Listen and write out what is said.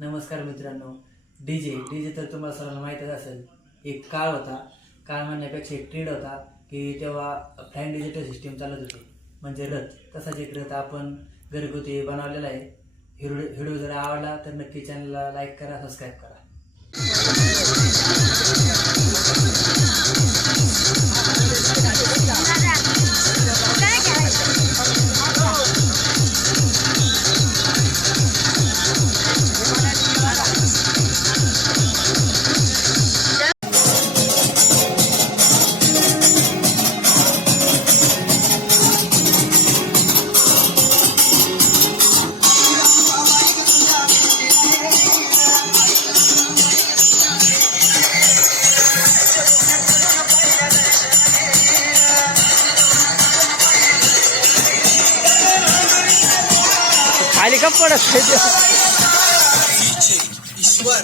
नमस्कार मित्रांनो. डीजे तर तुम्हाला सर्वांना माहीतच असेल. एक काळ होता, काळ म्हणण्यापेक्षा एक ट्रेंड होता की तेव्हा फ्लाइंग डिजिटल सिस्टीम चालत होती, म्हणजे रथ. तसाच एक रथ आपण घरगुती बनवलेला आहे. व्हिडिओ जर आवडला तर नक्की चॅनलला लाईक करा, सबस्क्राईब करा. खाली कप पडत ईश्वर